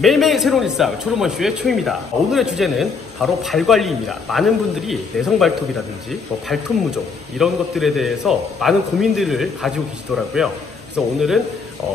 매일매일 새로운 일상 초롬원쇼의 초입니다. 오늘의 주제는 바로 발관리입니다. 많은 분들이 내성 발톱이라든지 발톱 무좀 이런 것들에 대해서 많은 고민들을 가지고 계시더라고요. 그래서 오늘은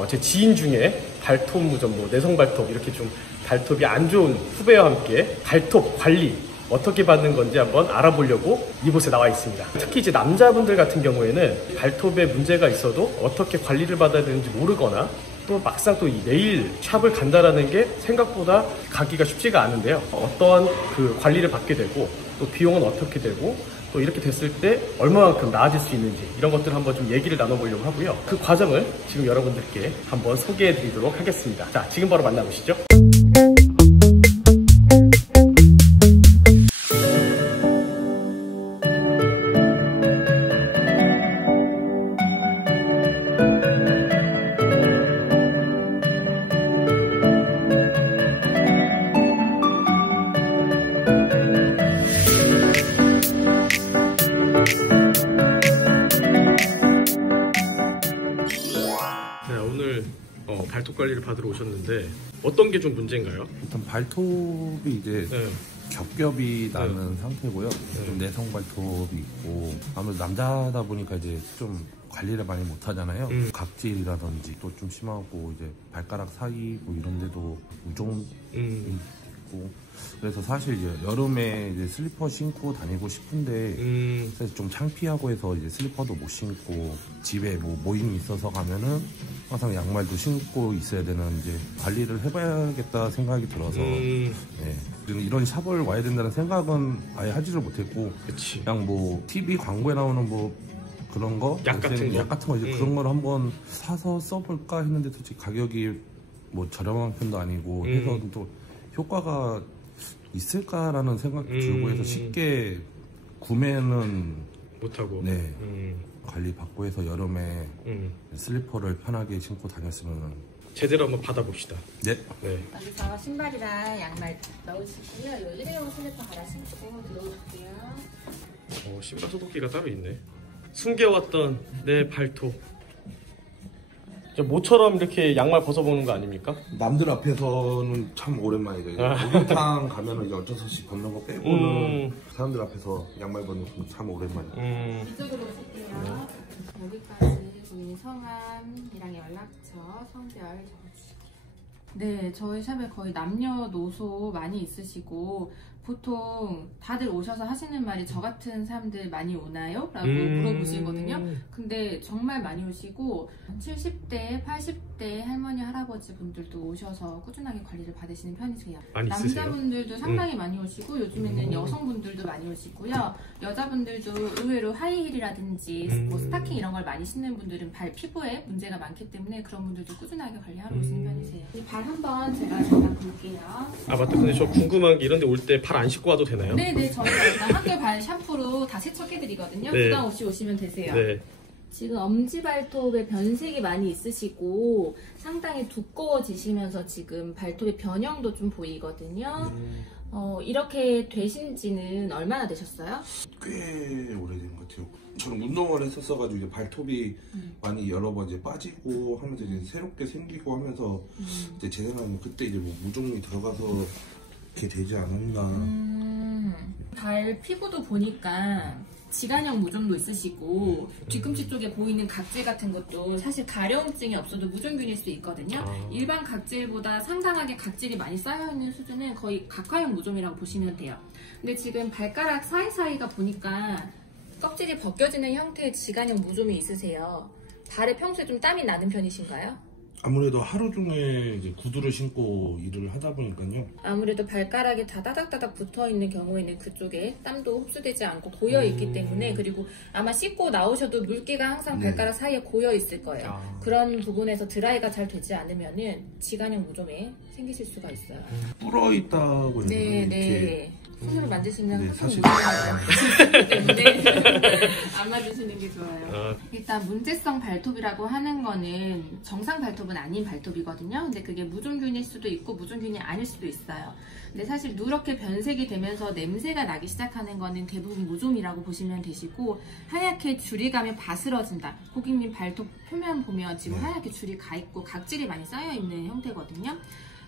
제 지인 중에 발톱 무좀, 내성 발톱 이렇게 좀 발톱이 안 좋은 후배와 함께 발톱 관리 어떻게 받는 건지 한번 알아보려고 이곳에 나와 있습니다. 특히 이제 남자분들 같은 경우에는 발톱에 문제가 있어도 어떻게 관리를 받아야 되는지 모르거나 또 막상 또 이 네일 샵을 간다라는 게 생각보다 가기가 쉽지가 않은데요. 어떠한 그 관리를 받게 되고 또 비용은 어떻게 되고 또 이렇게 됐을 때 얼마만큼 나아질 수 있는지 이런 것들을 한번 좀 얘기를 나눠보려고 하고요. 그 과정을 지금 여러분들께 한번 소개해 드리도록 하겠습니다. 자, 지금 바로 만나보시죠. 발톱 관리를 받으러 오셨는데 어떤 게 좀 문제인가요? 일단 발톱이 이제 겹겹이 나는 상태고요. 좀 내성 발톱이 있고 아무래도 남자다 보니까 이제 좀 관리를 많이 못 하잖아요. 각질이라든지 또 좀 심하고 이제 발가락 사이 뭐 이런 데도 무좀 있고 그래서 사실 이제 여름에 이제 슬리퍼 신고 다니고 싶은데 사실 좀 창피하고 해서 이제 슬리퍼도 못 신고 집에 뭐 모임이 있어서 가면은 항상 양말도 신고 있어야 되는 이제 관리를 해봐야겠다 생각이 들어서 네. 이런 샵을 와야 된다는 생각은 아예 하지를 못했고 그치. 그냥 뭐 TV 광고에 나오는 뭐 그런 거 약 같은 거 이제 그런 걸 한번 사서 써볼까 했는데 솔직히 가격이 뭐 저렴한 편도 아니고 해서 또 효과가 있을까라는 생각이 들고 해서 쉽게 구매는 못하고 네. 관리 받고 해서 여름에 슬리퍼를 편하게 신고 다녔으면 제대로 한번 받아봅시다. 네. 여기서 신발이랑 양말 넣으시고요. 요 일회용 슬리퍼 갈아 신고 들어올게요. 신발 소독기가 따로 있네. 숨겨왔던 내 발톱. 모처럼 이렇게 양말 벗어보는 거 아닙니까? 남들 앞에서는 참 오랜만이죠. 목욕탕 가면은 이제 어쩔 수 없이 벗는 거 빼고는 사람들 앞에서 양말 벗는 거 참 오랜만이에요. 이쪽으로 오실게요. 여기까지 본인 성함이랑 연락처, 성별 적어주실게요. 네, 저희 샵에 거의 남녀노소 많이 있으시고 보통 다들 오셔서 하시는 말이 저 같은 사람들 많이 오나요? 라고 물어보시거든요. 근데 정말 많이 오시고 70대, 80대 할머니, 할아버지 분들도 오셔서 꾸준하게 관리를 받으시는 편이세요. 남자분들도 상당히 많이 오시고 요즘에는 여성분들도 많이 오시고요. 여자분들도 의외로 하이힐이라든지 뭐 스타킹 이런 걸 많이 신는 분들은 발 피부에 문제가 많기 때문에 그런 분들도 꾸준하게 관리하러 오시는 편이세요. 이 발 한번 제가 잠깐 볼게요. 아 맞다. 근데 저 궁금한 게 이런 데 올 때 발 안 씻고 와도 되나요? 네네, 저희가 학교 발 샴푸로 다 세척해드리거든요. 네. 부담 없이 오시면 되세요. 네. 지금 엄지발톱에 변색이 많이 있으시고 상당히 두꺼워지시면서 지금 발톱의 변형도 좀 보이거든요. 이렇게 되신 지는 얼마나 되셨어요? 꽤 오래된 것 같아요. 저는 운동을 했었어가지고 이제 발톱이 많이 여러 번 이제 빠지고 하면서 이제 새롭게 생기고 하면서 이제 제 생각에는 그때 이제 뭐 무좀이 들어가서 이렇게 되지 않았나. 발 피부도 보니까 지간형 무좀도 있으시고 뒤꿈치 쪽에 보이는 각질 같은 것도 사실 가려움증이 없어도 무좀균일 수 있거든요. 일반 각질보다 상당하게 각질이 많이 쌓여있는 수준은 거의 각화형 무좀이라고 보시면 돼요. 근데 지금 발가락 사이사이가 보니까 껍질이 벗겨지는 형태의 지간형 무좀이 있으세요. 발에 평소에 좀 땀이 나는 편이신가요? 아무래도 하루 종일 이제 구두를 신고 일을 하다 보니까요. 아무래도 발가락이 다 따닥따닥 붙어있는 경우에는 그쪽에 땀도 흡수되지 않고 고여있기 때문에 그리고 아마 씻고 나오셔도 물기가 항상 발가락 사이에 고여있을 거예요. 그런 부분에서 드라이가 잘 되지 않으면은 지간형 무좀에 생기실 수가 있어요. 불어있다고 해서 네. 손으로 만드시면 네, 사실 때문에 안 맞으시는 게 좋아요. 일단 문제성 발톱이라고 하는 거는 정상 발톱은 아닌 발톱이거든요. 근데 그게 무좀균일 수도 있고 무좀균이 아닐 수도 있어요. 근데 사실 누렇게 변색이 되면서 냄새가 나기 시작하는 거는 대부분 무좀이라고 보시면 되시고 하얗게 줄이 가면 바스러진다. 고객님 발톱 표면 보면 지금 하얗게 줄이 가 있고 각질이 많이 쌓여 있는 형태거든요.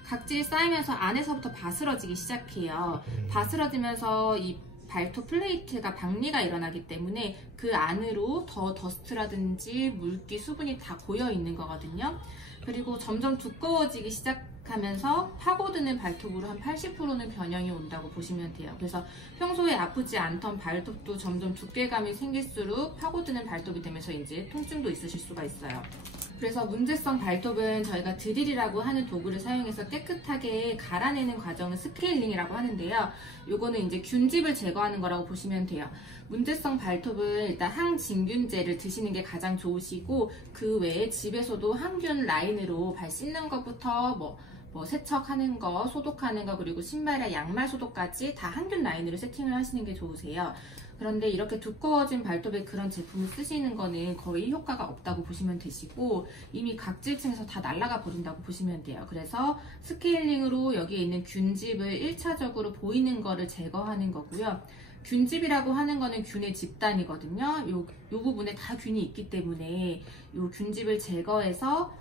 각질이 쌓이면서 안에서부터 바스러지기 시작해요. 바스러지면서 이 발톱 플레이트가 박리가 일어나기 때문에 그 안으로 더 더스트라든지 물기, 수분이 다 고여 있는 거거든요. 그리고 점점 두꺼워지기 시작하면서 파고드는 발톱으로 한 80%는 변형이 온다고 보시면 돼요. 그래서 평소에 아프지 않던 발톱도 점점 두께감이 생길수록 파고드는 발톱이 되면서 이제 통증도 있으실 수가 있어요. 그래서 문제성 발톱은 저희가 드릴이라고 하는 도구를 사용해서 깨끗하게 갈아내는 과정을 스케일링이라고 하는데요. 요거는 이제 균집을 제거하는 거라고 보시면 돼요. 문제성 발톱은 일단 항진균제를 드시는 게 가장 좋으시고, 그 외에 집에서도 항균 라인으로 발 씻는 것부터 뭐 세척하는 거, 소독하는 거, 그리고 신발이나 양말 소독까지 다 항균 라인으로 세팅을 하시는 게 좋으세요. 그런데 이렇게 두꺼워진 발톱에 그런 제품을 쓰시는 거는 거의 효과가 없다고 보시면 되시고, 이미 각질층에서 다 날아가 버린다고 보시면 돼요. 그래서 스케일링으로 여기에 있는 균집을 1차적으로 보이는 거를 제거하는 거고요. 균집이라고 하는 거는 균의 집단이거든요. 요 부분에 다 균이 있기 때문에 요 균집을 제거해서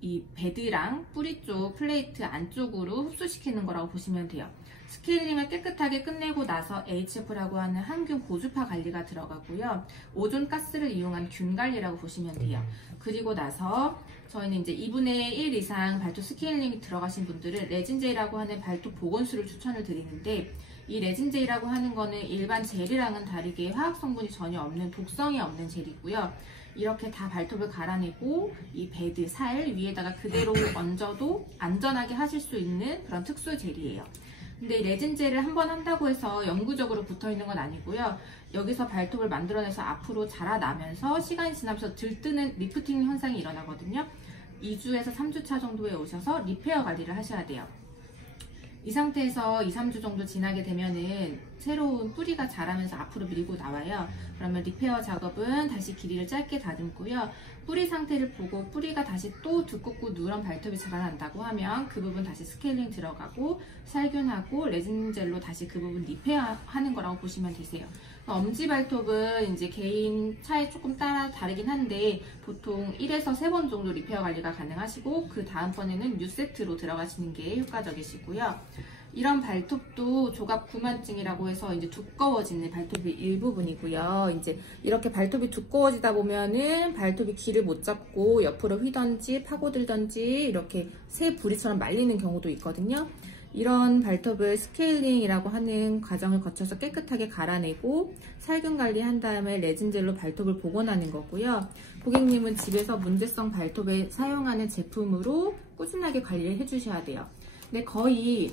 이 베드랑 뿌리 쪽 플레이트 안쪽으로 흡수시키는 거라고 보시면 돼요. 스케일링을 깨끗하게 끝내고 나서 HF라고 하는 항균 고주파 관리가 들어가고요. 오존 가스를 이용한 균 관리라고 보시면 돼요. 그리고 나서 저희는 이제 2분의 1 이상 발톱 스케일링이 들어가신 분들은 레진젤이라고 하는 발톱 보건수를 추천을 드리는데, 이 레진젤이라고 하는 거는 일반 젤이랑은 다르게 화학 성분이 전혀 없는 독성이 없는 젤이고요. 이렇게 다 발톱을 갈아내고 이 베드, 살 위에다가 그대로 얹어도 안전하게 하실 수 있는 그런 특수 젤이에요. 근데 이 레진젤을 한번 한다고 해서 영구적으로 붙어있는 건 아니고요. 여기서 발톱을 만들어내서 앞으로 자라나면서 시간이 지나면서 들뜨는 리프팅 현상이 일어나거든요. 2주에서 3주차 정도에 오셔서 리페어 관리를 하셔야 돼요. 이 상태에서 2, 3주 정도 지나게 되면은 새로운 뿌리가 자라면서 앞으로 밀고 나와요. 그러면 리페어 작업은 다시 길이를 짧게 다듬고요. 뿌리 상태를 보고 뿌리가 다시 또 두껍고 누런 발톱이 자라난다고 하면 그 부분 다시 스케일링 들어가고 살균하고 레진젤로 다시 그 부분 리페어 하는 거라고 보시면 되세요. 엄지발톱은 이제 개인 차에 조금 따라 다르긴 한데 보통 1에서 3번 정도 리페어 관리가 가능하시고, 그 다음번에는 뉴세트로 들어가시는 게 효과적이시고요. 이런 발톱도 조갑 구만증이라고 해서 이제 두꺼워지는 발톱의 일부분이고요. 이제 이렇게 발톱이 두꺼워지다 보면은 발톱이 길을 못 잡고 옆으로 휘던지 파고들던지 이렇게 새 부리처럼 말리는 경우도 있거든요. 이런 발톱을 스케일링이라고 하는 과정을 거쳐서 깨끗하게 갈아내고 살균 관리한 다음에 레진젤로 발톱을 복원하는 거고요. 고객님은 집에서 문제성 발톱에 사용하는 제품으로 꾸준하게 관리를 해주셔야 돼요. 근데 거의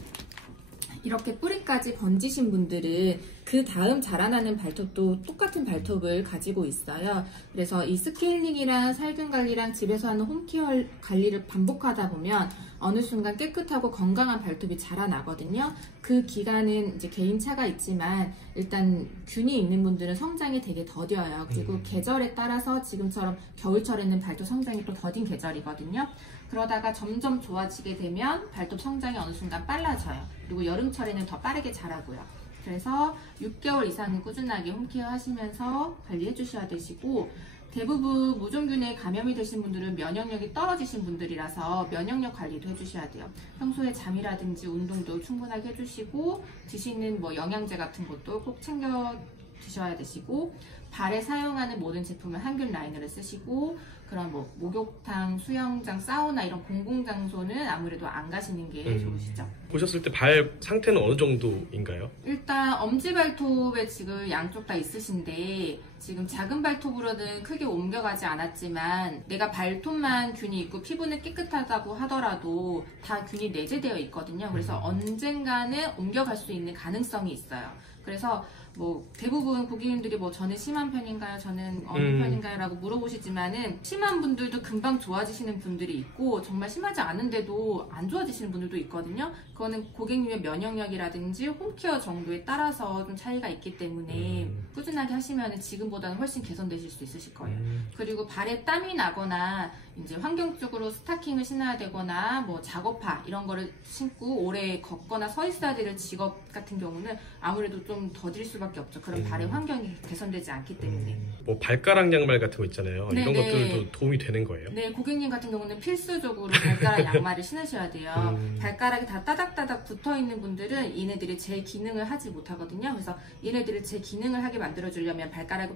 이렇게 뿌리까지 번지신 분들은 그 다음 자라나는 발톱도 똑같은 발톱을 가지고 있어요. 그래서 이 스케일링이랑 살균 관리랑 집에서 하는 홈케어 관리를 반복하다 보면 어느 순간 깨끗하고 건강한 발톱이 자라나거든요. 그 기간은 이제 개인차가 있지만 일단 균이 있는 분들은 성장이 되게 더뎌요. 그리고 계절에 따라서 지금처럼 겨울철에는 발톱 성장이 또 더딘 계절이거든요. 그러다가 점점 좋아지게 되면 발톱 성장이 어느 순간 빨라져요. 그리고 여름철에는 더 빠르게 자라고요. 그래서 6개월 이상은 꾸준하게 홈케어 하시면서 관리해 주셔야 되시고, 대부분 무종균에 감염이 되신 분들은 면역력이 떨어지신 분들이라서 면역력 관리도 해주셔야 돼요. 평소에 잠이라든지 운동도 충분하게 해주시고, 드시는 뭐 영양제 같은 것도 꼭 챙겨 드셔야 되시고, 발에 사용하는 모든 제품은 항균 라이너를 쓰시고, 그런 뭐 목욕탕, 수영장, 사우나 이런 공공장소는 아무래도 안 가시는 게 좋으시죠. 보셨을 때 발 상태는 어느 정도인가요? 일단 엄지발톱에 지금 양쪽 다 있으신데, 지금 작은 발톱으로는 크게 옮겨가지 않았지만 내가 발톱만 균이 있고 피부는 깨끗하다고 하더라도 다 균이 내재되어 있거든요. 그래서 언젠가는 옮겨갈 수 있는 가능성이 있어요. 그래서 뭐 대부분 고객님들이 뭐 저는 심한 편인가요? 저는 어느 편인가요? 라고 물어보시지만은 심한 분들도 금방 좋아지시는 분들이 있고 정말 심하지 않은데도 안 좋아지시는 분들도 있거든요. 그거는 고객님의 면역력이라든지 홈케어 정도에 따라서 좀 차이가 있기 때문에 꾸준하게 하시면 지금보다는 훨씬 개선되실 수 있으실 거예요. 그리고 발에 땀이 나거나 이제 환경적으로 스타킹을 신어야 되거나 뭐 작업화 이런 거를 신고 오래 걷거나 서 있어야 될 직업 같은 경우는 아무래도 좀 좀 더딜 수밖에 없죠. 그럼 발의 환경이 개선되지 않기 때문에. 뭐 발가락 양말 같은 거 있잖아요. 네, 이런 네. 것들도 도움이 되는 거예요? 네, 고객님 같은 경우는 필수적으로 발가락 양말을 신으셔야 돼요. 발가락이 다 따닥따닥 붙어 있는 분들은 얘네들이 제 기능을 하지 못하거든요. 그래서 얘네들을 제 기능을 하게 만들어주려면 발가락을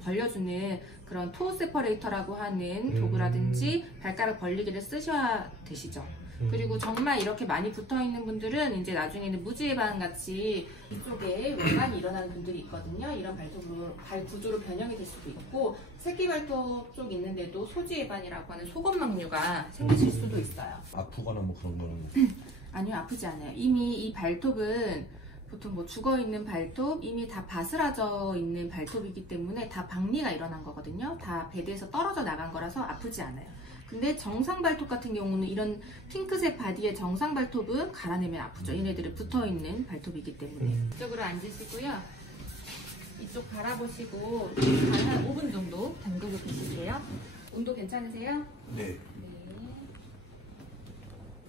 벌려주는 그런 토 세퍼레이터라고 하는 도구라든지 발가락 벌리기를 쓰셔야 되시죠. 그리고 정말 이렇게 많이 붙어 있는 분들은 이제 나중에는 무지개반 같이 이쪽에 외반이 일어나는 분들이 있거든요. 이런 발톱으로 발 구조로 변형이 될 수도 있고, 새끼 발톱 쪽 있는데도 소지외반이라고 하는 속건막류가 생기실 수도 있어요. 아프거나 뭐 그런 거는 아니요, 아프지 않아요. 이미 이 발톱은 보통 뭐 죽어 있는 발톱, 이미 다 바스라져 있는 발톱이기 때문에 다 박리가 일어난 거거든요. 다 베드에서 떨어져 나간 거라서 아프지 않아요. 근데 정상 발톱 같은 경우는 이런 핑크색 바디의 정상 발톱은 갈아내면 아프죠. 얘네들이 붙어 있는 발톱이기 때문에. 이쪽으로 앉으시고요. 이쪽 바라보시고 한 5분 정도 담그고 계실게요. 온도 괜찮으세요? 네.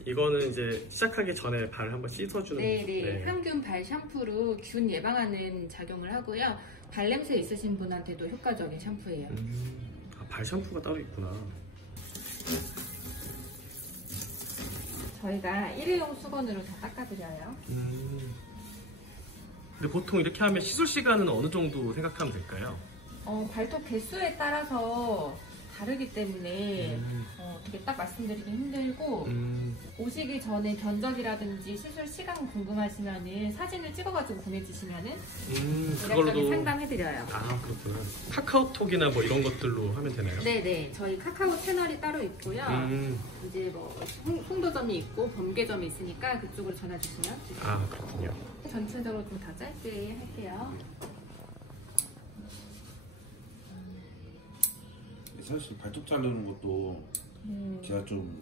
이거는 이제 시작하기 전에 발 한번 씻어주는. 네네. 항균 발 샴푸로 균 예방하는 작용을 하고요. 발냄새 있으신 분한테도 효과적인 샴푸예요. 발 샴푸가 따로 있구나. 저희가 일회용 수건으로 다 닦아드려요. 근데 보통 이렇게 하면 시술 시간은 어느 정도 생각하면 될까요? 발톱 개수에 따라서 다르기 때문에 어떻게 딱 말씀드리기 힘들고, 오시기 전에 견적이라든지 시술 시간 궁금하시면은 사진을 찍어가지고 보내주시면은 대략적인 상담해드려요. 아, 그렇구나. 카카오톡이나 뭐 이런 것들로 하면 되나요? 네네, 저희 카카오 채널이 따로 있고요. 이제 뭐 홍도점이 있고 범계점이 있으니까 그쪽으로 전화 주시면. 아, 그렇군요. 전체적으로 좀 다 짧게 할게요. 사실 발톱 자르는 것도 제가 좀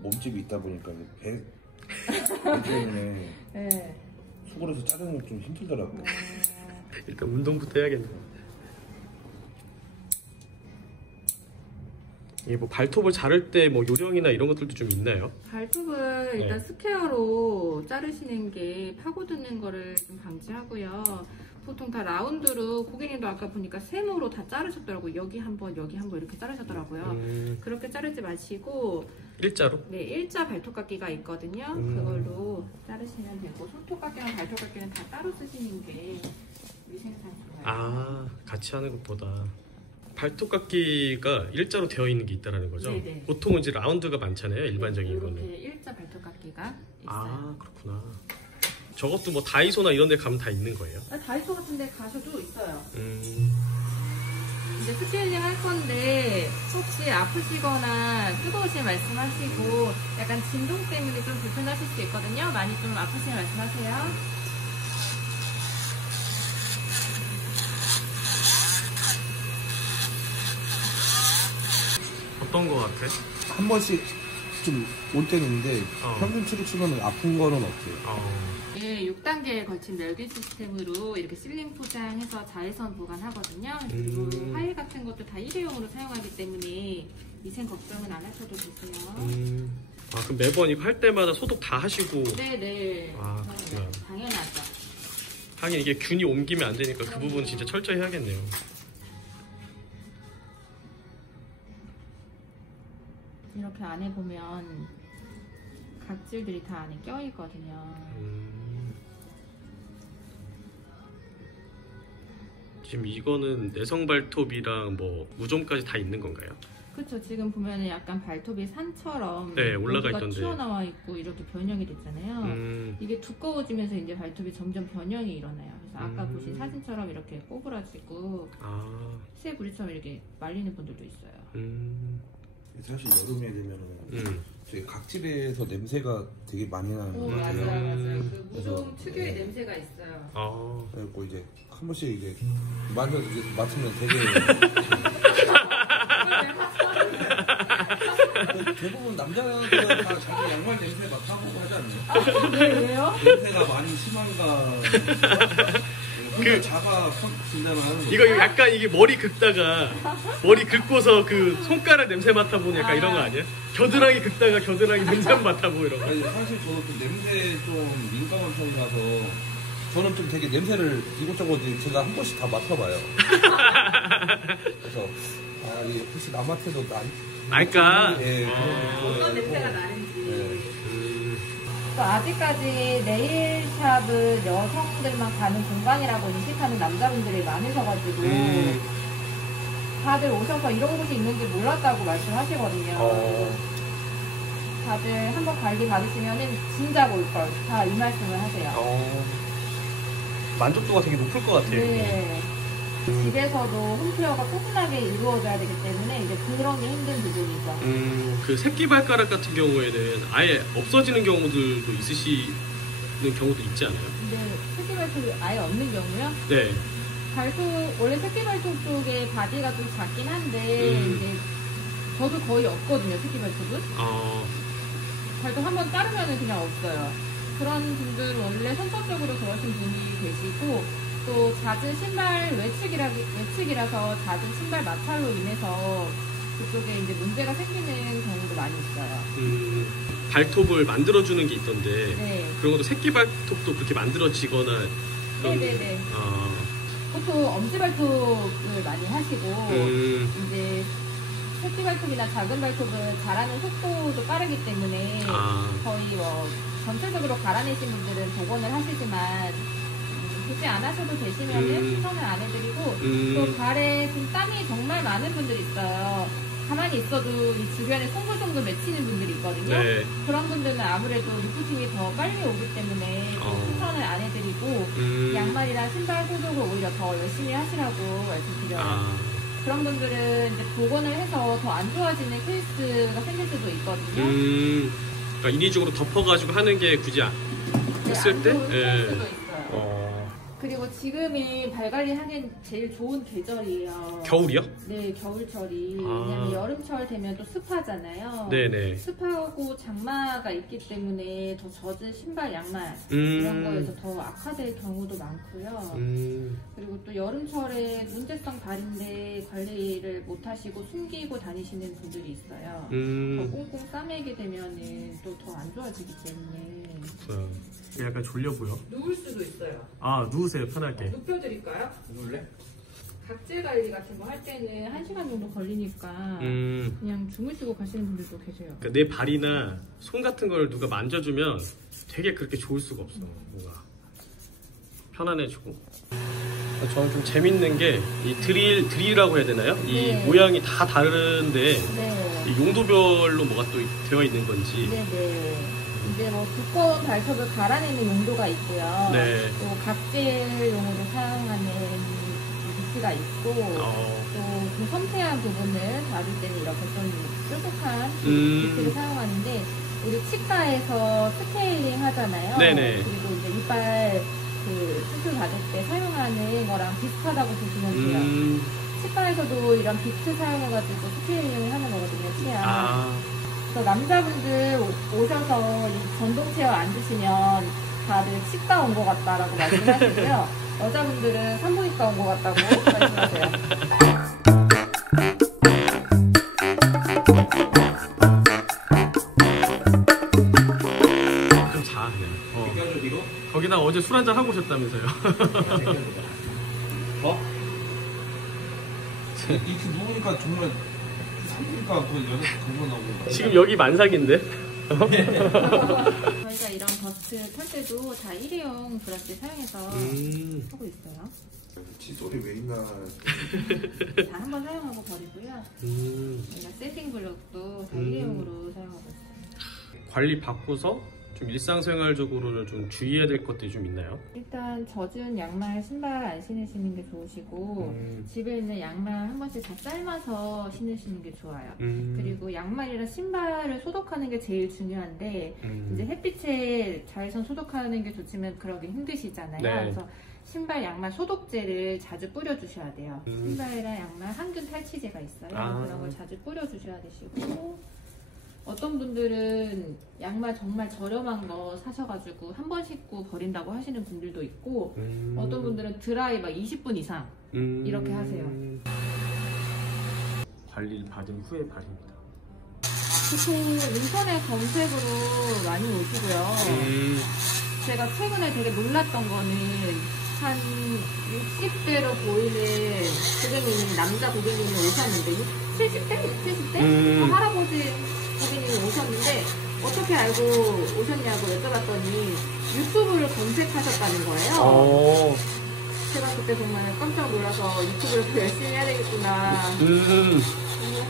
몸집이 있다 보니까 배 때문에 네. 수골에서 자르는 게 좀 힘들더라고요. 일단 운동부터 해야겠네. 이게 뭐 발톱을 자를 때 뭐 요령이나 이런 것들도 좀 있나요? 발톱을 일단 스퀘어로 자르시는 게 파고드는 거를 좀 방지하고요. 보통 다 라운드로, 고객님도 아까 보니까 세모로 다 자르셨더라고요. 여기 한 번, 여기 한 번 이렇게 자르셨더라고요. 그렇게 자르지 마시고 일자로? 네, 일자 발톱깎이가 있거든요. 그걸로 자르시면 되고, 손톱깎이랑 발톱깎이는 다 따로 쓰시는 게 위생상 좋아요. 아, 같이 하는 것보다. 발톱깎이가 일자로 되어 있는 게 있다는 거죠? 네네. 보통은 이제 라운드가 많잖아요, 일반적인 이렇게 거는. 일자 발톱깎이가 있어요. 아, 그렇구나. 저것도 뭐 다이소나 이런 데 가면 다 있는 거예요? 다이소 같은 데 가셔도 있어요. 이제 스케일링 할 건데 혹시 아프시거나 뜨거우신 말씀하시고 약간 진동 때문에 좀 불편하실 수 있거든요. 많이 좀 아프시면 말씀하세요. 어떤 거 같아? 한 번씩 좀 올 때는 있는데 어. 평균치로 치면 아픈 거는 없어요. 예, 6단계에 걸친 멸균 시스템으로 이렇게 실링 포장해서 자외선 보관하거든요. 그리고 파일 같은 것도 다 일회용으로 사용하기 때문에 위생 걱정은 안 하셔도 되세요. 아, 그럼 매번 이거 할 때마다 소독 다 하시고. 네네. 아, 그렇구나. 당연하죠. 하긴 이게 균이 옮기면 안 되니까 그 부분 진짜 철저히 해야겠네요. 이렇게 안에 보면 각질들이 다 안에 껴있거든요. 지금 이거는 내성 발톱이랑 뭐 무좀까지 다 있는 건가요? 그렇죠. 지금 보면 약간 발톱이 산처럼 네, 올라가 여기가 있던데. 튀어나와 있고 이렇게 변형이 됐잖아요. 이게 두꺼워지면서 이제 발톱이 점점 변형이 일어나요. 그래서 아까 보신 사진처럼 이렇게 꼬부라지고 아, 새 부리처럼 이렇게 말리는 분들도 있어요. 사실 여름에 되면은 저희 각질에서 냄새가 되게 많이 나는 것 맞아요, 같아요. 맞아요. 그 무좀 그래서, 특유의 네. 냄새가 있어요. 아, 그래갖고 이제 한 번씩 이게 만져서 이제 맡으면 되게 대부분 남자들은 다 자기 양말 냄새 맡아보고 하지 않나요? 네, 왜요? 냄새가 많이 심한가 그 자가 진단을 하는 거죠. 이거 약간 이게 머리 긁고서 그 손가락 냄새 맡아보는 약간 이런 거 아니야? 겨드랑이 긁다가 겨드랑이 냄새 맡아보고 이런 거. 아니, 사실 저도 그 냄새에 좀 민감한 편이라서 저는 좀 되게 냄새를 이곳저곳 제가 한 번씩 다 맡아봐요. 그래서 이게 혹시 남한테도 알까? 예, 어떤 냄새가 나는지. 예. 또 아직까지 네일샵은 여성들만 가는 공간이라고 인식하는 남자분들이 많으셔가지고 다들 오셔서 이런 곳이 있는지 몰랐다고 말씀하시거든요. 다들 한번 관리 받으시면은 진작 올걸 다 이 말씀을 하세요. 만족도가 되게 높을 것 같아요. 네. 집에서도 홈케어가 꾸준하게 이루어져야 되기 때문에 이제 그런 게 힘든 부분이죠. 그 새끼 발가락 같은 경우에는 아예 없어지는 경우들도 있으시는 경우도 있지 않아요? 근데 새끼 발톱이 아예 없는 경우요? 네. 발톱, 원래 새끼 발톱 쪽에 바디가 좀 작긴 한데 이제 저도 거의 없거든요, 새끼 발톱은. 발톱 한번 자르면은 그냥 없어요. 그런 분들 원래 선천적으로 그러신 분이 계시고, 또 잦은 신발 외축이라서 잦은 신발 마찰로 인해서 그쪽에 이제 문제가 생기는 경우도 많이 있어요. 발톱을 만들어주는 게 있던데 네. 그런 것도 새끼 발톱도 그렇게 만들어지거나 그런... 네네네. 보통 엄지 발톱을 많이 하시고 이제 새끼 발톱이나 작은 발톱은 자라는 속도도 빠르기 때문에 거의 뭐 전체적으로 갈아내신 분들은 복원을 하시지만 굳이 안 하셔도 되시면은 추천을 안 해드리고 또 발에 지금 땀이 정말 많은 분들이 있어요. 가만히 있어도 이 주변에 송글송글 맺히는 분들이 있거든요. 네. 그런 분들은 아무래도 리프팅이 더 빨리 오기 때문에 추천을 안 해드리고 양말이나 신발 소독을 오히려 더 열심히 하시라고 말씀드려요. 그런 분들은 이제 복원을 해서 더 안 좋아지는 케이스가 생길 수도 있거든요. 그러니까 인위적으로 덮어가지고 하는 게 굳이 했을 때? 예. 수도 있어요. 그리고 지금이 발관리 하기엔 제일 좋은 계절이에요. 겨울이요? 네, 겨울철이. 왜냐면 여름철 되면 또 습하잖아요. 네네. 습하고 장마가 있기 때문에 더 젖은 신발, 양말 이런 거에서 더 악화될 경우도 많고요. 그리고 또 여름철에 문제성 발인데 관리를 못 하시고 숨기고 다니시는 분들이 있어요. 더 꽁꽁 싸매게 되면은 또 더 안 좋아지기 때문에. 그렇구나. 약간 졸려 보여. 누울 수도 있어요. 누우세요, 편하게. 눕혀드릴까요? 누울래? 각질 관리 같은 거 할 때는 1시간 정도 걸리니까 그냥 주무시고 가시는 분들도 계세요. 그러니까 내 발이나 손 같은 걸 누가 만져주면 되게 그렇게 좋을 수가 없어. 뭔가 편안해지고. 저는 좀 재밌는 게 이 드릴이라고 해야 되나요? 이 모양이 다 다른데 이 용도별로 뭐가 또 되어 있는 건지. 네네. 이제 뭐 두꺼운 발톱을 갈아내는 용도가 있고요. 네. 또 각질용으로 사용하는 비트가 있고 또 그 섬세한 부분을 다룰 때는 이렇게 좀 뾰족한 비트를 사용하는데 우리 치과에서 스케일링 하잖아요. 네네. 그리고 이제 이빨 그 수술 받을 때 사용하는 거랑 비슷하다고 보시면 돼요. 치과에서도 이런 비트 사용해가지고 스케일링을 하는 거거든요, 치아. 그래서 남자분들 오셔서 이 전동 체어 앉으시면 다들 치과 온 것 같다라고 말씀하시고요. 여자분들은 산부인과 온 것 같다고 말씀하세요. 좀 자, 그냥. 거기다 어제 술 한잔 하고 오셨다면서요. 이렇게 누우니까 정말 산부인과 그 여자 그거 나오고. 지금 여기 만삭인데? 저희가 이런 버스트 털 때도 다 일회용 브러쉬 사용해서 하고 있어요. 칫솔이 왜 있나. 다 한번 사용하고 버리고요. 저희가 세팅 블록도 다 일회용으로 사용하고 있어요. 관리 받고서 좀 일상생활적으로는 좀 주의해야 될 것들이 좀 있나요? 일단 젖은 양말, 신발 안 신으시는 게 좋으시고 집에 있는 양말 한 번씩 다 삶아서 신으시는 게 좋아요. 그리고 양말이랑 신발을 소독하는 게 제일 중요한데 이제 햇빛에 자외선 소독하는 게 좋지만 그러기 힘드시잖아요. 네. 그래서 신발, 양말 소독제를 자주 뿌려주셔야 돼요. 신발이랑 양말 항균 탈취제가 있어요. 그런 걸 자주 뿌려주셔야 되시고 어떤 분들은 양말 정말 저렴한 거 사셔가지고 한 번 신고 버린다고 하시는 분들도 있고 어떤 분들은 드라이 막 20분 이상 이렇게 하세요. 관리를 받은 후의 발입니다. 보통 인터넷 검색으로 많이 오시고요. 제가 최근에 되게 놀랐던 거는 한 60대로 보이는 고객님이, 남자 고객님이 오셨는데 70대? 할아버지 고객님이 오셨는데 어떻게 알고 오셨냐고 여쭤봤더니 유튜브를 검색하셨다는 거예요. 제가 그때 정말 깜짝 놀라서 유튜브를 더 열심히 해야 되겠구나.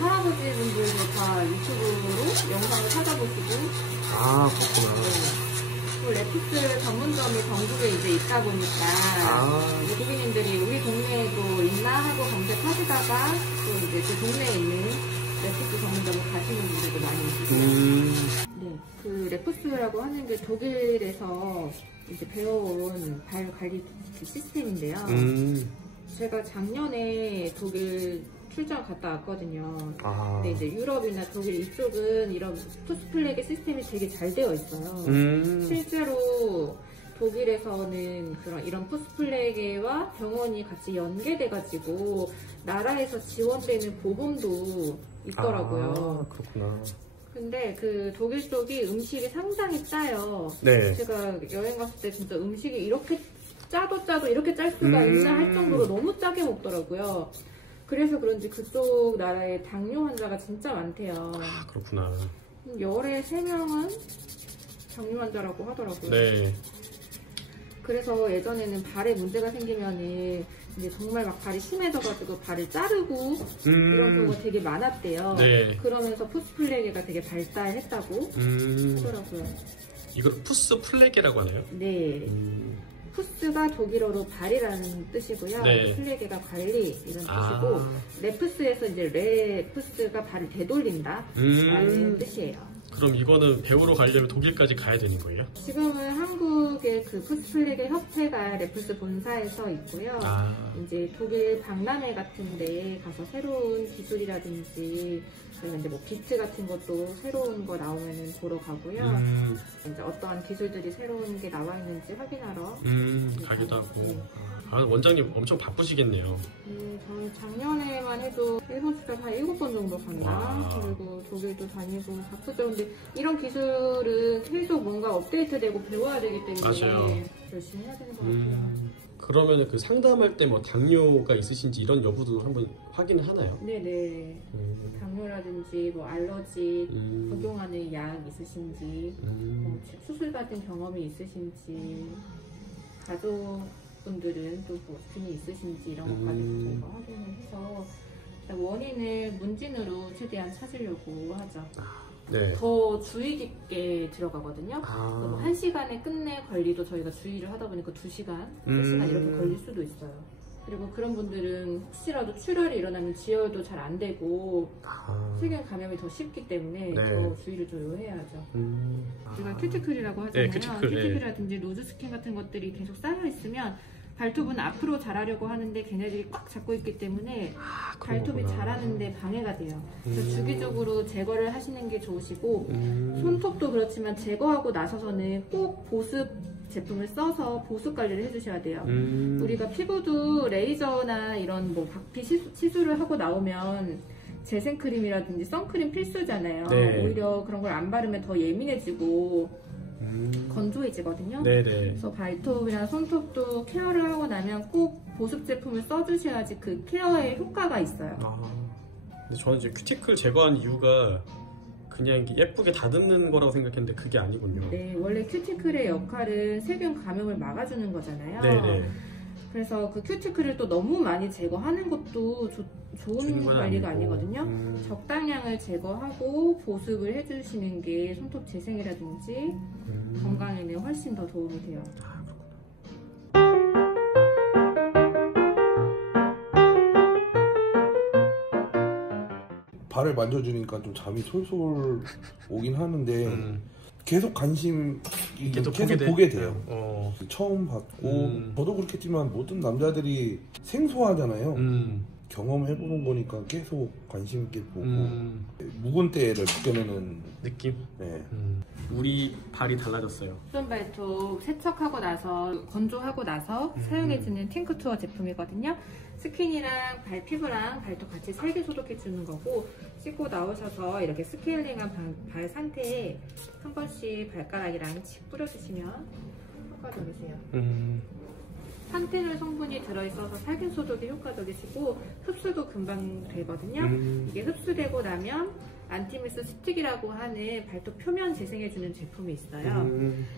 할아버지 분들도 다 유튜브로 영상을 찾아보시고. 아, 그렇구나. 네. 레피스 전문점이 전국에 이제 있다 보니까 이제 고객님들이 우리 동네에도 있나 하고 검색하시다가 또 이제 그 동네에 있는 레피스 전문점을 가시는 분들도 많이 있으세요. 네, 그 레피스라고 하는 게 독일에서 이제 배워온 발 관리 시스템인데요. 제가 작년에 독일 출장 갔다 왔거든요. 근데 이제 유럽이나 독일 이쪽은 이런 푸스플래그 시스템이 되게 잘 되어 있어요. 실제로 독일에서는 이런 푸스플래그와 병원이 같이 연계돼가지고 나라에서 지원되는 보험도 있더라고요. 그렇구나. 근데 그 독일 쪽이 음식이 상당히 짜요. 네. 제가 여행 갔을 때 진짜 음식이 이렇게 짜도 이렇게 짤 수가 있나 할 정도로 너무 짜게 먹더라고요. 그래서 그런지 그쪽 나라에 당뇨 환자가 진짜 많대요. 아, 그렇구나. 열에 3명은 당뇨 환자라고 하더라고요. 네. 그래서 예전에는 발에 문제가 생기면은 이제 정말 막 발이 심해져가지고 발을 자르고 이런 경우가 되게 많았대요. 네. 그러면서 푸스플래그가 되게 발달했다고 하더라고요. 이걸 푸스플래그라고 하나요? 네. 푸스가 독일어로 발이라는 뜻이고요. 네. 플래게가 관리 이런 뜻이고 레프스에서 이제 레프스가 발을 되돌린다 라는 뜻이에요. 그럼 이거는 배우러 가려면 독일까지 가야 되는 거예요? 지금은 한국의 그 푸스플래게 협회가 레프스 본사에서 있고요. 이제 독일 박람회 같은 데 가서 새로운 기술이라든지 이제 뭐 비트 같은 것도 새로운 거 나오면은 보러 가고요. 이제 어떠한 기술들이 새로운 게 나와 있는지 확인하러 가기도 하고. 네. 아, 원장님 엄청 바쁘시겠네요. 저는 작년에만 해도 일본 출장 한 7번 정도 갔나? 그리고 독일도 다니고 바쁘죠. 근데 이런 기술은 계속 뭔가 업데이트되고 배워야 되기 때문에 맞아요. 열심히 해야 되는 것 같아요. 그러면 그 상담할 때 뭐 당뇨가 있으신지 이런 여부도 한번 확인을 하나요? 네네. 당뇨라든지 뭐 알러지 복용하는 약 있으신지, 뭐 수술 받은 경험이 있으신지, 가족분들은 또 뭐 균이 있으신지 이런 것까지 저희가 확인을 해서 원인을 문진으로 최대한 찾으려고 하죠. 네. 더 주의 깊게 들어가거든요. 뭐 1시간에 끝내 관리도 저희가 주의를 하다 보니까 2시간, 3시간 이렇게 걸릴 수도 있어요. 그리고 그런 분들은 혹시라도 출혈이 일어나면 지혈도 잘 안 되고 세균 감염이 더 쉽기 때문에 더 주의를 좀 요해야죠. 우리가 큐티클이라고 하잖아요. 네, 큐티클이라든지 노즈 스킨 같은 것들이 계속 쌓여 있으면 발톱은 앞으로 자라려고 하는데 걔네들이 꽉 잡고 있기 때문에 발톱이 자라는데 방해가 돼요. 그래서 주기적으로 제거를 하시는 게 좋으시고 손톱도 그렇지만 제거하고 나서서는 꼭 보습 제품을 써서 보습 관리를 해주셔야 돼요. 우리가 피부도 레이저나 이런 뭐 박피 시술을 하고 나오면 재생크림이라든지 선크림 필수잖아요. 네. 오히려 그런 걸 안 바르면 더 예민해지고 건조해지거든요. 네네. 그래서 발톱이나 손톱도 케어를 하고 나면 꼭 보습 제품을 써주셔야지 그 케어에 효과가 있어요. 근데 저는 이제 큐티클 제거한 이유가 그냥 이렇게 예쁘게 다듬는 거라고 생각했는데 그게 아니군요. 네, 원래 큐티클의 역할은 세균 감염을 막아주는 거잖아요. 네네. 그래서 그 큐티클을 또 너무 많이 제거하는 것도 좋은 관리가 아니거든요. 적당량을 제거하고 보습을 해주시는 게 손톱 재생이라든지 건강에는 훨씬 더 도움이 돼요. 발을 만져주니까 좀 잠이 솔솔 오긴 하는데 계속 관심 계속 보게 돼요. 처음 봤고 저도 그렇겠지만 모든 남자들이 생소하잖아요. 경험해보는 거니까 계속 관심 있게 보고 묵은 때를 벗겨내는 느낌? 네. 우리 발이 달라졌어요. 수전 발톱 세척하고 나서 건조하고 나서 사용해주는 팅크투어 제품이거든요. 스킨이랑 발 피부랑 발톱 같이 살균 소독해주는 거고, 씻고 나오셔서 이렇게 스케일링한 발 상태에 한 번씩 발가락이랑 칙 뿌려주시면 효과적이세요. 판테놀 성분이 들어있어서 살균 소독에 효과적이시고 흡수도 금방 되거든요. 이게 흡수되고 나면 안티미스 스틱이라고 하는 발톱 표면 재생해주는 제품이 있어요.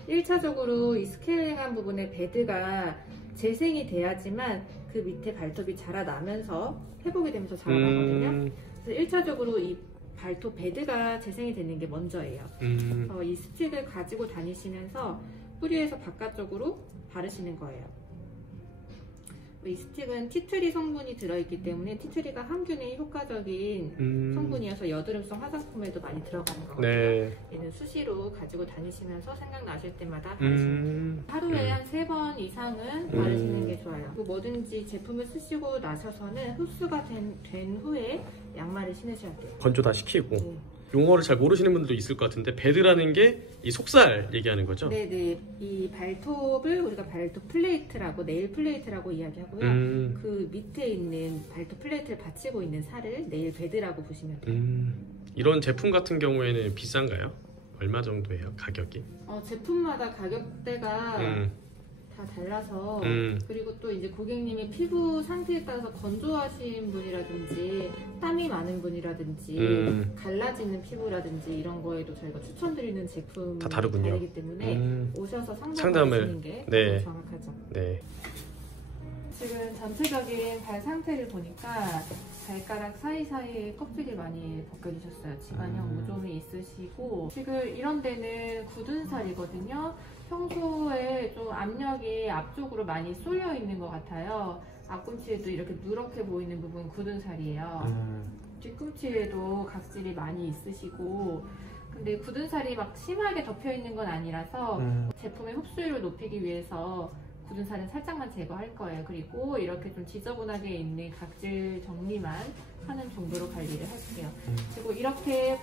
1차적으로 이 스케일링한 부분에 베드가 재생이 돼야지만 그 밑에 발톱이 자라나면서 회복이 되면서 자라나거든요. 그래서 1차적으로 이 발톱 베드가 재생이 되는 게 먼저예요. 그래서 이 스틱을 가지고 다니시면서 뿌리에서 바깥쪽으로 바르시는 거예요. 이 스틱은 티트리 성분이 들어있기 때문에 티트리가 항균에 효과적인 성분이어서 여드름성 화장품에도 많이 들어가는 거거든요. 네. 얘는 수시로 가지고 다니시면서 생각나실 때마다 바르시면 돼요. 하루에 한 3번 이상은 바르시는 게 좋아요. 뭐든지 제품을 쓰시고 나셔서는 흡수가 된 후에 양말을 신으셔야 돼요. 건조 다 시키고. 용어를 잘 모르시는 분들도 있을 것 같은데 베드라는 게 이 속살 얘기하는 거죠? 네네. 이 발톱을 우리가 발톱 플레이트라고 네일 플레이트라고 이야기하고요. 그 밑에 있는 발톱 플레이트를 받치고 있는 살을 네일 베드라고 보시면 돼요. 이런 제품 같은 경우에는 비싼가요? 얼마 정도예요? 가격이? 제품마다 가격대가 다 달라서 그리고 또 이제 고객님의 피부 상태에 따라서 건조하신 분이라든지 땀이 많은 분이라든지 갈라지는 피부라든지 이런 거에도 저희가 추천드리는 제품이 다 다르군요. 다르기 때문에 오셔서 상담을 상담하시는 게 네. 정확하죠. 네. 지금 전체적인 발 상태를 보니까 발가락 사이사이에 껍질이 많이 벗겨지셨어요. 지관형 무좀이 있으시고 지금 이런 데는 굳은 살이거든요. 평소에 좀 압력이 앞쪽으로 많이 쏠려 있는 것 같아요. 앞꿈치에도 이렇게 누렇게 보이는 부분 굳은 살이에요. 뒤꿈치에도 각질이 많이 있으시고 근데 굳은 살이 막 심하게 덮여 있는 건 아니라서 제품의 흡수율을 높이기 위해서 굳은 살은 살짝만 제거할 거예요. 그리고 이렇게 좀 지저분하게 있는 각질 정리만 하는 정도로 관리를 할게요. 그리고 이렇게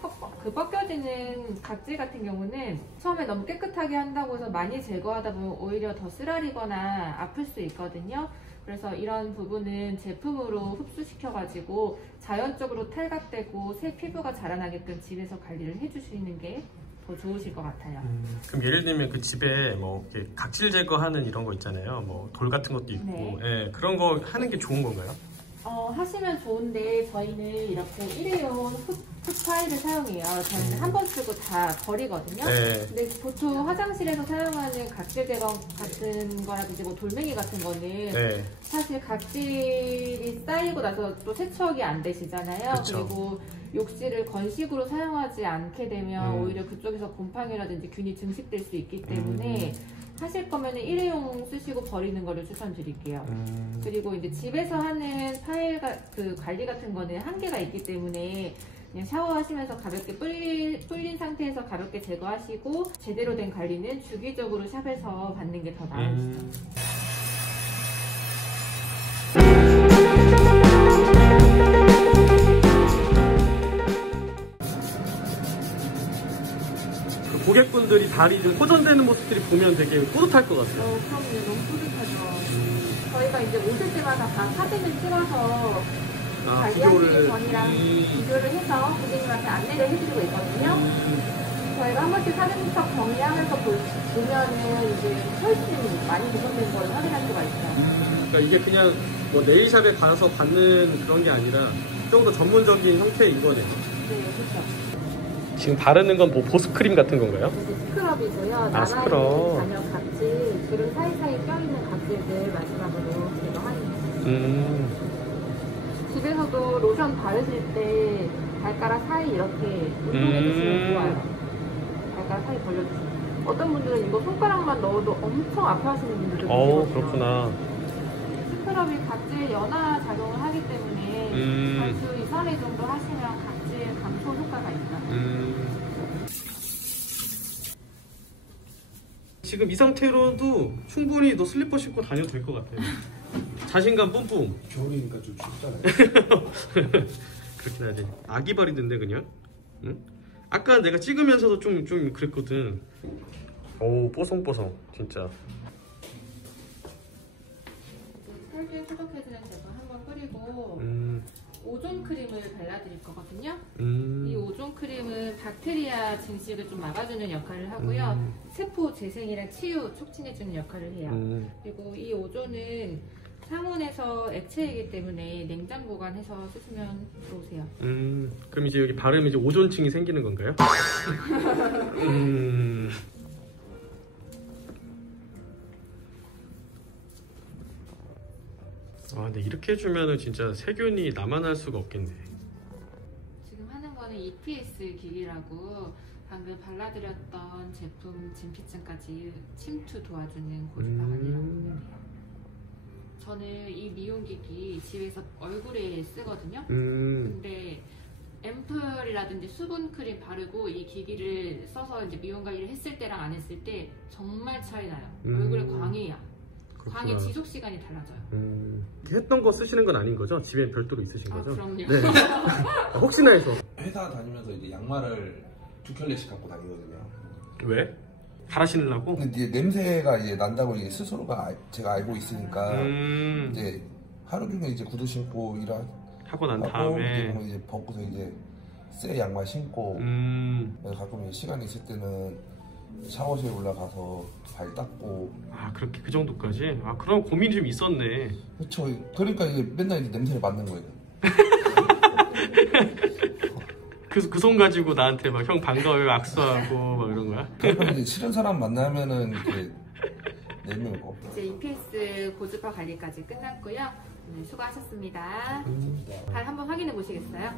벗겨지는 각질 같은 경우는 처음에 너무 깨끗하게 한다고 해서 많이 제거하다 보면 오히려 더 쓰라리거나 아플 수 있거든요. 그래서 이런 부분은 제품으로 흡수시켜가지고 자연적으로 탈각되고 새 피부가 자라나게끔 집에서 관리를 해주시는 게 더 좋으실 것 같아요. 그럼 예를 들면 그 집에 뭐 이렇게 각질 제거하는 이런 거 있잖아요. 뭐 돌 같은 것도 있고, 네. 예, 그런 거 하는 게 좋은 건가요? 하시면 좋은데 저희는 이렇게 일회용 풋파일을 사용해요. 저희는 한 번 쓰고 다 버리거든요. 네. 근데 보통 화장실에서 사용하는 각질 제거 같은 거라든지 뭐 돌멩이 같은 거는 네. 사실 각질이 쌓이고 나서 또 세척이 안 되시잖아요. 그쵸. 그리고 욕실을 건식으로 사용하지 않게 되면 오히려 그쪽에서 곰팡이라든지 균이 증식될 수 있기 때문에 하실 거면 일회용 쓰시고 버리는 거를 추천드릴게요. 그리고 이제 집에서 하는 파일 그 관리 같은 거는 한계가 있기 때문에 그냥 샤워하시면서 가볍게 불린 상태에서 가볍게 제거하시고 제대로 된 관리는 주기적으로 샵에서 받는 게 더 나으시죠. 고객분들이 다리 좀 호전되는 모습들이 보면 되게 뿌듯할 것 같아요. 그럼요. 너무 뿌듯하죠. 저희가 이제 오실 때마다 다 사진을 찍어서 관리하시기 전이랑 비교를 해서 고객님한테 안내를 해드리고 있거든요. 저희가 한 번씩 사진 분석 정리하면서 보면은 이제 훨씬 많이 개선된 걸 확인할 수가 있어요. 그러니까 이게 그냥 뭐 네일샵에 가서 받는 그런 게 아니라 좀 더 전문적인 형태인 거네요. 네, 그렇죠. 지금 바르는 건 뭐 보습크림 같은 건가요? 스크럽이고요. 스크럽. 남아있는 각질, 주름 사이사이 껴있는 각질들 마지막으로 제거하는 거예요. 집에서도 로션 바르실 때 발가락 사이 이렇게 운동해주시면 좋아요. 발가락 사이 벌려주시면. 어떤 분들은 이거 손가락만 넣어도 엄청 아파하시는 분들도 계시거든요. 그렇구나. 스크럽이 각질 연화 작용을 하기 때문에 단수 2, 3회 정도 하시면 각질 감소 효과가 있어요. 지금 이 상태로도 충분히 너 슬리퍼 신고 다녀도 될 것 같아요. 자신감 뿜뿜. 겨울이니까 좀 춥잖아요. 그렇긴 하지. 아기 발이던데 그냥. 응? 아까 내가 찍으면서도 좀 그랬거든. 오, 뽀송뽀송 진짜. 살균 소독해주는 제품 한번 뿌리고 오존 크림을 발라드릴 거거든요. 이 오존 크림은 박테리아 증식을 좀 막아주는 역할을 하고요. 세포 재생이랑 치유 촉진해주는 역할을 해요. 그리고 이 오존은 상온에서 액체이기 때문에 냉장 보관해서 쓰시면 좋으세요. 그럼 이제 여기 바르면 이제 오존층이 생기는 건가요? 아, 근데 이렇게 해주면은 진짜 세균이 남아날 수가 없겠네. 지금 하는 거는 EPS 기기라고 방금 발라드렸던 제품 진피층까지 침투 도와주는 고주파 관리라고 보면 돼요. 저는 이 미용기기 집에서 얼굴에 쓰거든요. 근데 앰플이라든지 수분 크림 바르고 이 기기를 써서 이제 미용 관리를 했을 때랑 안 했을 때 정말 차이 나요. 얼굴에 광이야. 광의 지속 시간이 달라져요. 했던 거 쓰시는 건 아닌 거죠? 집에 별도로 있으신 거죠? 그럼요. 네. 혹시나 해서. 회사 다니면서 이제 양말을 2켤레씩 갖고 다니거든요. 왜? 갈아 신으려고? 근데 이제 냄새가 이제 난다고 이제 스스로가 제가 알고 있으니까 이제 하루 종일 이제 구두 신고 하고 난 다음에 이제 벗고서 이제 새 양말 신고 그래서 가끔 이제 시간 있을 때는 샤워실에 올라가서 발 닦고. 아, 그렇게 그 정도까지? 아, 그럼 고민이 좀 있었네. 그렇죠. 그러니까 이제 맨날 이제 냄새를 맡는 거예요. 그 손 가지고 나한테 막 형 반가워요 악수하고 막 이런 거야? 그러면 이제 싫은 사람 만나면은 이렇게 내밀고. 이제 EPS 고주파 관리까지 끝났고요. 오늘 수고하셨습니다. 발 한번 확인해 보시겠어요?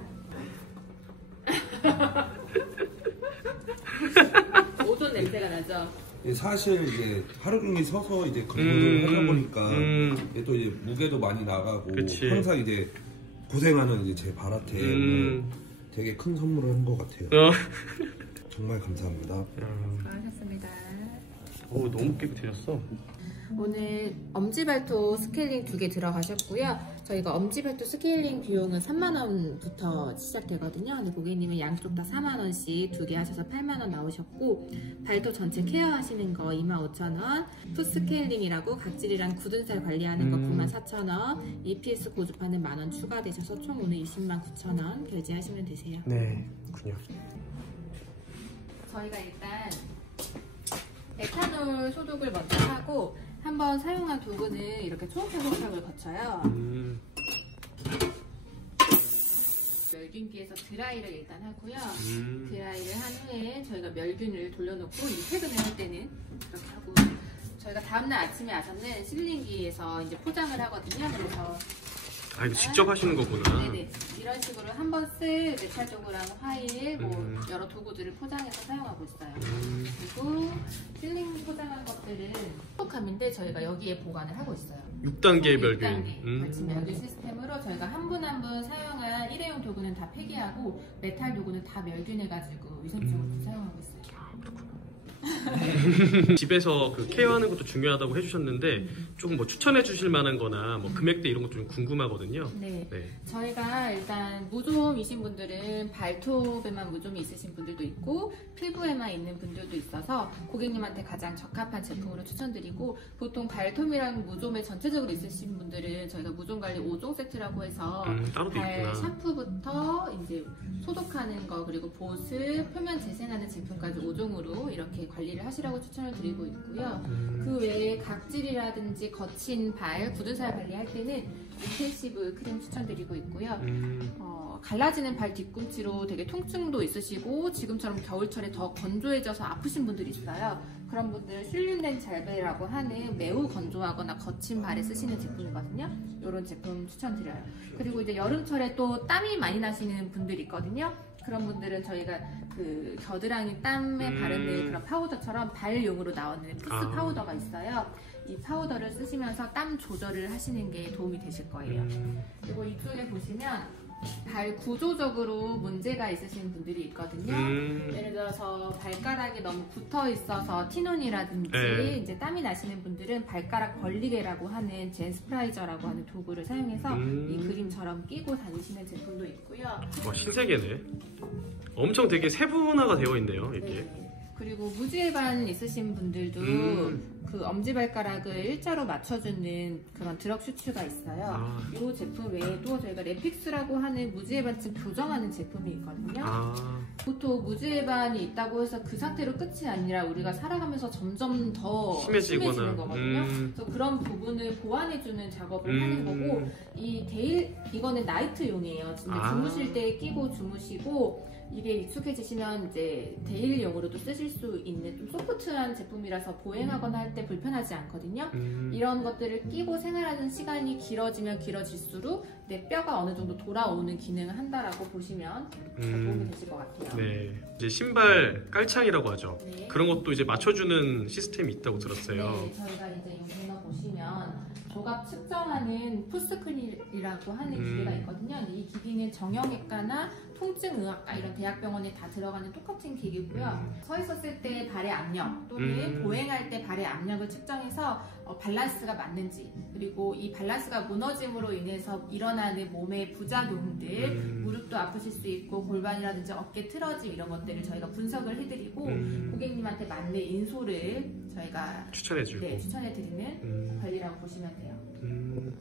오존 냄새가 나죠? 사실 이제 하루 종일 서서 이제 근무를 하다 보니까 또 이제 무게도 많이 나가고 그치. 항상 이제 고생하는 이제 제 발한테 되게 큰 선물을 한 것 같아요. 정말 감사합니다. 수고하셨습니다. 오, 너무 깨끗해졌어. 오늘 엄지발톱 스케일링 2개 들어가셨고요. 저희가 엄지발톱 스케일링 비용은 3만원부터 시작되거든요. 근데 고객님은 양쪽 다 4만원씩 2개 하셔서 8만원 나오셨고, 발톱 전체 케어하시는 거 25,000원, 풋 스케일링이라고 각질이랑 굳은 살 관리하는 거 94,000원, EPS 고주파는 만원 추가되셔서 총 오늘 209,000원 결제하시면 되세요. 네, 그렇군요. 저희가 일단 에탄올 소독을 먼저 하고, 한번 사용한 도구는 이렇게 초음파 세척을 거쳐요. 멸균기에서 드라이를 일단 하고요. 드라이를 한 후에 저희가 멸균을 돌려놓고 퇴근을 할 때는 그렇게 하고, 저희가 다음날 아침에 아서는 실링기에서 이제 포장을 하거든요. 그래서 아, 이거 직접 하시는 거구나. 네네. 이런 식으로 한 번 쓸 메탈 도구랑 화일, 여러 도구들을 포장해서 사용하고 있어요. 그리고 필링 포장한 것들은 소독함인데 저희가 여기에 보관을 하고 있어요. 6단계 멸균. 6단계 벌침 멸균 시스템으로 저희가 한 분 한 분 사용한 일회용 도구는 다 폐기하고 메탈 도구는 다 멸균해가지고 위생적으로 사용하고 있어요. 집에서 그 케어하는 것도 중요하다고 해주셨는데 조금 뭐 추천해 주실 만한 거나 뭐 금액대 이런 것도 좀 궁금하거든요. 네. 네. 저희가 일단 무좀이신 분들은 발톱에만 무좀이 있으신 분들도 있고 피부에만 있는 분들도 있어서 고객님한테 가장 적합한 제품으로 추천드리고, 보통 발톱이랑 무좀에 전체적으로 있으신 분들은 저희가 무좀관리 5종 세트라고 해서 따로 돼 발 있구나. 샴푸부터 이제 소독하는 거, 그리고 보습, 표면 재생하는 제품까지 5종으로 이렇게 관리를 하시라고 추천을 드리고 있고요. 그 외에 각질이라든지 거친 발, 굳은 살 관리할 때는 인텐시브 크림 추천드리고 있고요. 갈라지는 발 뒤꿈치로 되게 통증도 있으시고 지금처럼 겨울철에 더 건조해져서 아프신 분들이 있어요. 그런 분들 슐린덴 젤베라고 하는 매우 건조하거나 거친 발에 쓰시는 제품이거든요. 이런 제품 추천드려요. 그리고 이제 여름철에 또 땀이 많이 나시는 분들이 있거든요. 그런 분들은 저희가 그 겨드랑이 땀에 바르는 그런 파우더처럼 발용으로 나오는 푸스 파우더가 있어요. 이 파우더를 쓰시면서 땀 조절을 하시는 게 도움이 되실 거예요. 그리고 이쪽에 보시면 발 구조적으로 문제가 있으신 분들이 있거든요. 예를 들어서 발가락이 너무 붙어 있어서 티눈이라든지 이제 땀이 나시는 분들은 발가락 벌리개라고 하는 젠스프라이저라고 하는 도구를 사용해서 이 그림처럼 끼고 다니시는 제품도 있고요. 와, 신세계네. 엄청 되게 세분화가 되어 있네요, 이렇게. 네. 그리고 무지해반 있으신 분들도 그 엄지발가락을 일자로 맞춰주는 그런 드럭 슈츠가 있어요. 이 제품 외에도 저희가 레픽스라고 하는 무지해반증 교정하는 제품이 있거든요. 보통 무지해반이 있다고 해서 그 상태로 끝이 아니라 우리가 살아가면서 점점 더 심해지는 거거든요. 그래서 그런 부분을 보완해주는 작업을 하는 거고, 이거는 나이트용이에요. 진짜 주무실 때 끼고 주무시고, 이게 익숙해지시면 이제 데일리용으로도 쓰실 수 있는 좀 소프트한 제품이라서 보행하거나 할 때 불편하지 않거든요. 이런 것들을 끼고 생활하는 시간이 길어지면 길어질수록 내 뼈가 어느 정도 돌아오는 기능을 한다라고 보시면 도움이 되실 것 같아요. 네, 이제 신발 깔창이라고 하죠. 네. 그런 것도 이제 맞춰주는 시스템이 있다고 들었어요. 네, 저희가 이제 여기서 보시면 조각 측정하는 푸스크린이라고 하는 기계가 있거든요. 근데 이 기기는 정형외과나 통증의학과 이런 대학병원에 다 들어가는 똑같은 기기고요. 서 있었을 때 발의 압력 또는 보행할 때 발의 압력을 측정해서 밸런스가 맞는지, 그리고 이 밸런스가 무너짐으로 인해서 일어나는 몸의 부작용들, 무릎도 아프실 수 있고 골반이라든지 어깨 틀어짐 이런 것들을 저희가 분석을 해드리고 고객님한테 맞는 인솔을 저희가 추천해주고 추천해드리는 관리라고 보시면 돼요.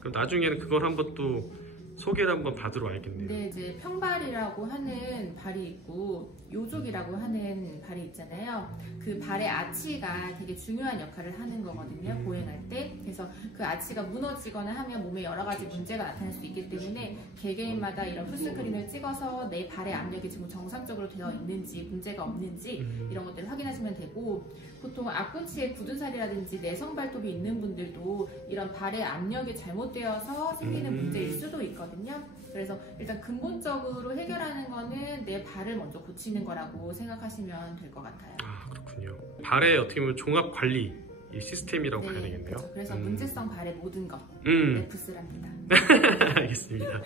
그럼 나중에는 그걸 한번 또 소개를 한번 받으러 와야겠네요. 네, 이제 평발이라고 하는 발이 있고 요족이라고 하는 발이 있잖아요. 그 발의 아치가 되게 중요한 역할을 하는 거거든요, 보행할 때. 그래서 그 아치가 무너지거나 하면 몸에 여러 가지 문제가 나타날 수 있기 때문에 개개인마다 이런 풀스크린을 찍어서 내 발의 압력이 지금 정상적으로 되어 있는지, 문제가 없는지 이런 것들을 확인하시면 되고, 보통 앞꿈치에 굳은 살이라든지 내성 발톱이 있는 분들도 이런 발의 압력이 잘못되어서 생기는 문제일 수도 있거든요. 그래서 일단 근본적으로 해결하는 거는 내 발을 먼저 고치는 거라고 생각하시면 될 것 같아요. 그렇군요. 발의 어떻게 보면 종합 관리 이 시스템이라고 봐야 되겠네요. 그렇죠. 그래서 문제성 발의 모든 것 레프스랍니다. 알겠습니다.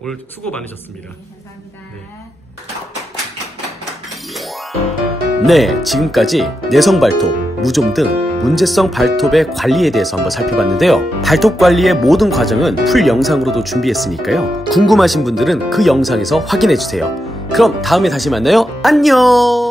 오늘 수고 많으셨습니다. 네, 감사합니다. 네, 지금까지 내성 발톱, 무좀 등 문제성 발톱의 관리에 대해서 한번 살펴봤는데요. 발톱 관리의 모든 과정은 풀 영상으로도 준비했으니까요. 궁금하신 분들은 그 영상에서 확인해주세요. 그럼 다음에 다시 만나요. 안녕!